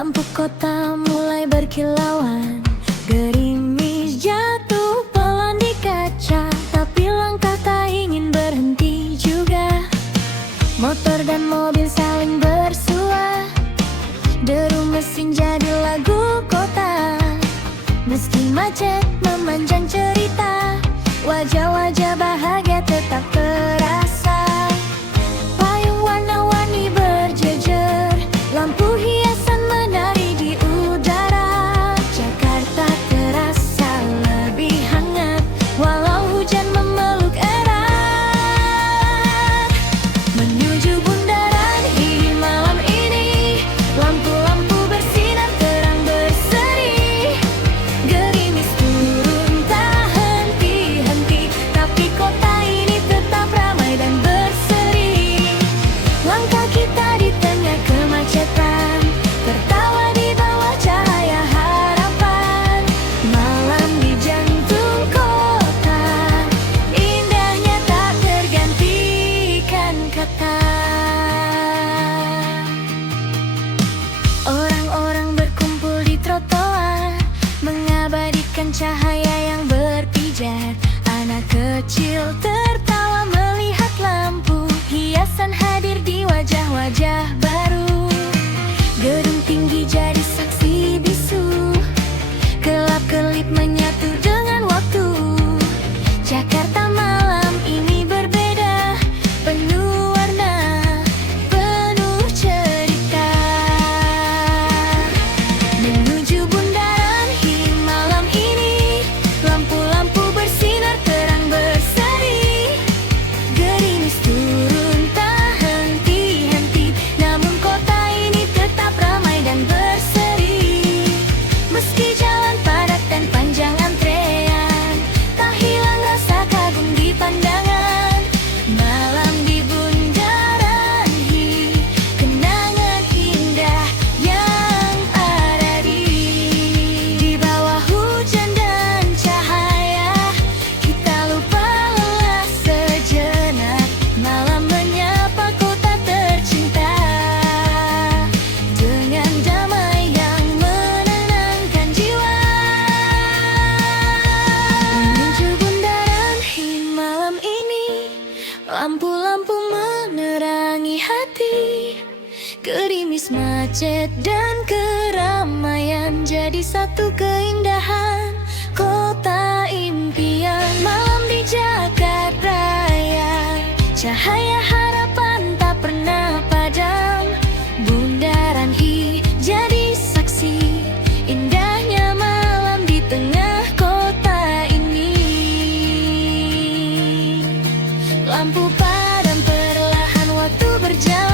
Lampu kota mulai berkilauan, gerimis jatuh pelan di kaca, tapi langkah tak ingin berhenti juga. Motor dan mobil saling bersua, deru mesin jadi lagu kota. Meski macet memanjang cerita, wajah-wajah bahagia tetap terasa. Payung warna-warni berjejer, lampu hiasan menari di udara. Jakarta terasa lebih hangat, walau hujan memeluk erat. Menuju bundaran di malam ini, lampu-lampu bersinar terang berseri. Gerimis turun tak henti-henti, tapi kota ini tetap ramai dan berseri. Langkah kita di tengah kemacetan, tertawa di bawah cahaya harapan. Malam di jantung kota, indahnya tak tergantikan kata. Orang-orang berkumpul di trotoar, mengabadikan cahaya yang berpijar. Anak kecil tertawa melihat lampu hiasan hadir di wajah-wajah baru. Gedung tinggi jadi saksi bisu, kelap-kelip menyatu dengan waktu. Jakarta malam ini berbeda, penuh warna, penuh cerita. Menuju bundaran di malam ini, lampu-lampu bersinar terang berseri. Gerimis turun tak henti-henti, namun kota ini tetap ramai dan berseri. Meski jalan padat dan panjang antrean, tak hilang rasa kagum di pandangan. Malam di bundaran hi, kenangan indah yang ada di bawah hujan dan cahaya. Kita lupa lelah sejenak, malam menyapa kota tercinta dengan damai yang menenangkan jiwa. Menuju bundaran hi malam ini, lampu-lampu menerangi hati. Gerimis macet dan keramaian jadi satu keindahan kota impian. Malam di Jakarta Raya, cahaya harapan tak pernah padam. Bundaran hi jadi saksi indahnya malam di tengah kota ini. Lampu padam perlahan waktu berjalan.